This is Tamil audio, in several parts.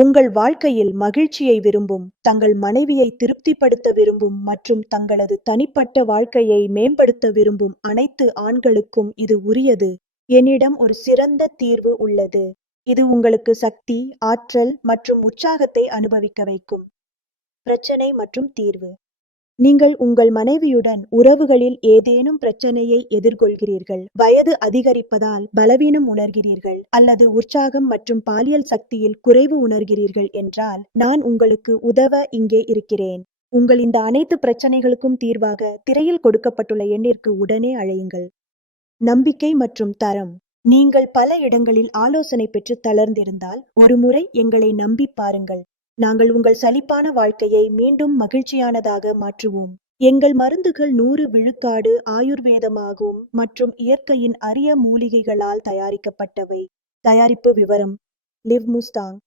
உங்கள் வாழ்க்கையில் மகிழ்ச்சியை விரும்பும், தங்கள் மனைவியை திருப்திப்படுத்த விரும்பும் மற்றும் தங்களது தனிப்பட்ட வாழ்க்கையை மேம்படுத்த விரும்பும் அனைத்து ஆண்களுக்கும் இது உரியது. என்னிடம் ஒரு சிறந்த தீர்வு உள்ளது. இது உங்களுக்கு சக்தி, ஆற்றல் மற்றும் உற்சாகத்தை அனுபவிக்க வைக்கும். பிரச்சனை மற்றும் தீர்வு. நீங்கள் உங்கள் மனைவியுடன் உறவுகளில் ஏதேனும் பிரச்சனையை எதிர்கொள்கிறீர்கள், வயது அதிகரிப்பதால் பலவீனம் உணர்கிறீர்கள், அல்லது உற்சாகம் மற்றும் பாலியல் சக்தியில் குறைவு உணர்கிறீர்கள் என்றால், நான் உங்களுக்கு உதவ இங்கே இருக்கிறேன். உங்கள் இந்த அனைத்து பிரச்சனைகளுக்கும் தீர்வாக திரையில் கொடுக்கப்பட்டுள்ள எண்ணிற்கு உடனே அழையுங்கள். நம்பிக்கை மற்றும் தரம். நீங்கள் பல இடங்களில் ஆலோசனை பெற்று தளர்ந்திருந்தால், ஒருமுறை எங்களை நம்பி பாருங்கள். நாங்கள் உங்கள் சலிப்பான வாழ்க்கையை மீண்டும் மகிழ்ச்சியானதாக மாற்றுவோம். எங்கள் மருந்துகள் 100% ஆயுர்வேதமாகும் மற்றும் இயற்கையின் அரிய மூலிகைகளால் தயாரிக்கப்பட்டவை. தயாரிப்பு விவரம்: லிவ் முஸ்தாங்.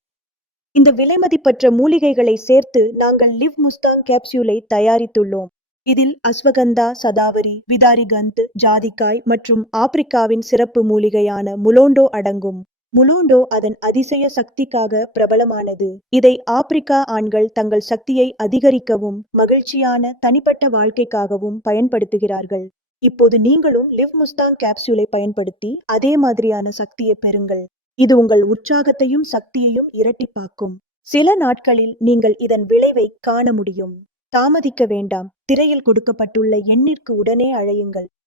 இந்த விலைமதிப்பற்ற மூலிகைகளை சேர்த்து நாங்கள் லிவ் முஸ்தாங் கேப்சூலை தயாரித்துள்ளோம். இதில் அஸ்வகந்தா, சதாவரி, விதாரிகந்த், ஜாதிக்காய் மற்றும் ஆப்பிரிக்காவின் சிறப்பு மூலிகையான முலோண்டோ அடங்கும். முலோண்டோ அதன் அதிசய சக்திக்காக பிரபலமானது. இதை ஆப்பிரிக்கா ஆண்கள் தங்கள் சக்தியை அதிகரிக்கவும் மகிழ்ச்சியான தனிப்பட்ட வாழ்க்கைக்காகவும் பயன்படுத்துகிறார்கள். இப்போது நீங்களும் லிவ் முஸ்தாங் கேப்சூலை பயன்படுத்தி அதே மாதிரியான சக்தியை பெறுங்கள். இது உங்கள் உற்சாகத்தையும் சக்தியையும் இரட்டிப்பாக்கும். சில நாட்களில் நீங்கள் இதன் விளைவை காண முடியும். தாமதிக்க வேண்டாம். திரையில் கொடுக்கப்பட்டுள்ள எண்ணிற்கு உடனே அழையுங்கள்.